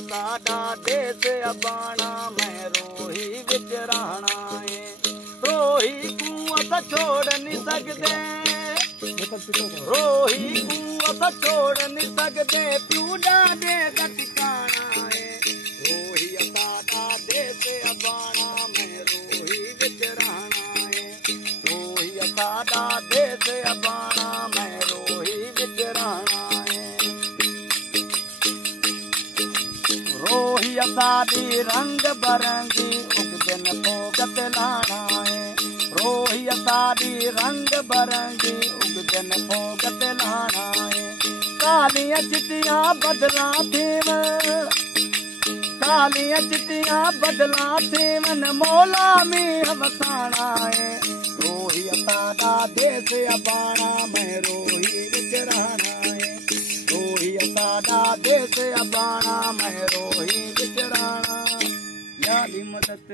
साडा देश अबाना मैं रोही विच रहना है। रोही को अस छोड़ नहीं सकते, रोही को अस छोड़ नहीं सकते, प्यू डाडे दा ठिकाना है। रोही साडा देश अबाना मैं रोही विच रहना है। रोही साडा देश अबाना मैं रोही विच रहना है। रोही साडी रंग बरंगी उग दिन फोगत लाना है। रोही साडी रंग बरंगी उग दिन फोगत लाना है। कालियां चिट्टियां बदला थीवन, कालियां चिट्टियां बदला थीवन, मौला में वसाना है। रोही साडा देश अबाना मैं रोही विच रहना है। रोही साडा देश अबाना मैं रोही विच रहना। या दी मदद